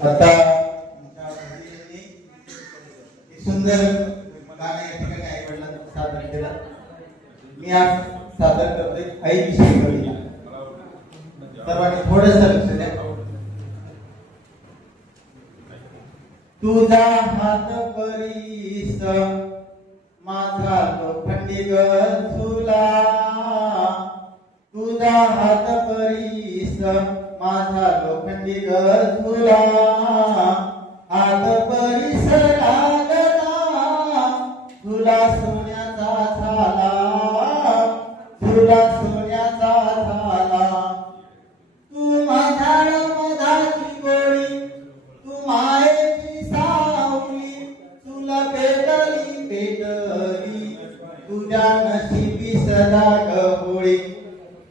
आता सुंदर गाणं या ठिकाणी आई वडिलांना सादर केलं. मी आज सादर करतोय आई विषयी कविता. सर्वांनी थोडंसं लक्ष द्या. तुझा हात परीस माझा लोखंडी गझुला, तुझा हात परीस माझा लोखंडी गझुला, हात परीस लागला तुला सोन्याचा झाला, तुला सोन्याचा झाला. तू माझ्या मधाची गोळी, तू मायेची सावली, तुला पेटली पेटली तुझ्या नशिबी सदा गहोळी.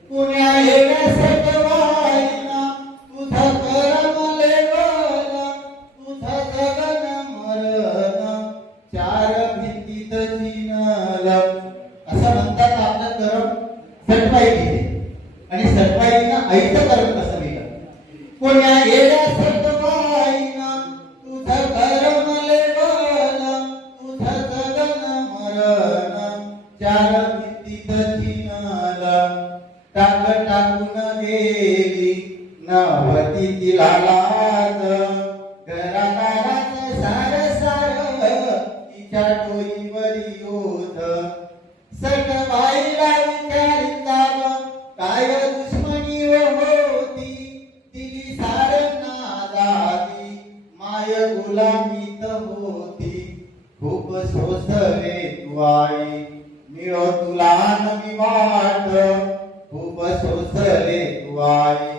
पुण्या येण्यासाठी वाईना तुझं करम लेवला, तुझं जगन मरण चार भिंतीत चिनलं. असं म्हणतात आपलं करम सटवाई घेते आणि सटवाईनं आईचं करम कसं गेलं. पुण्या येण्यासाठी वाईना तुझं करम लेवला, तुझं जगन मरण चार भिंतीत चिनलं. टाक टाकून गेली नवती तिला लाज, घरादारात सार सार तिच्या डोईवरी ओझ. सटवाईला विचारिता काय दुश्मनी होती, दिली सार नादाती माय गुलामीत होती. खूप सोसरे तू आई मिळो तुला नवी वाट, खूप सोसले तू आई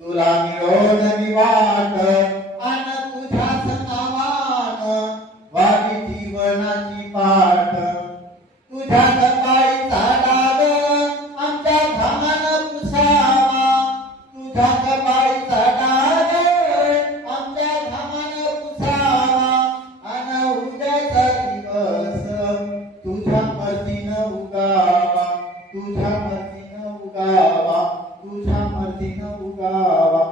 तुला मिळो नवी वाट. अन तुझ्याच नावानं वावी जीवनाची पाठ, तुझ्या कपाळीचा डाग आमच्या घामानं पुसावा, तुझ्या कपाळीचा डाग आमच्या घामानं पुसावा. अन उद्याचा दिवस तुझ्या मर्जीनं उगावा, तुझ्या मर्जीनं उगावा, तुझ्या मर्जीनं उगावा.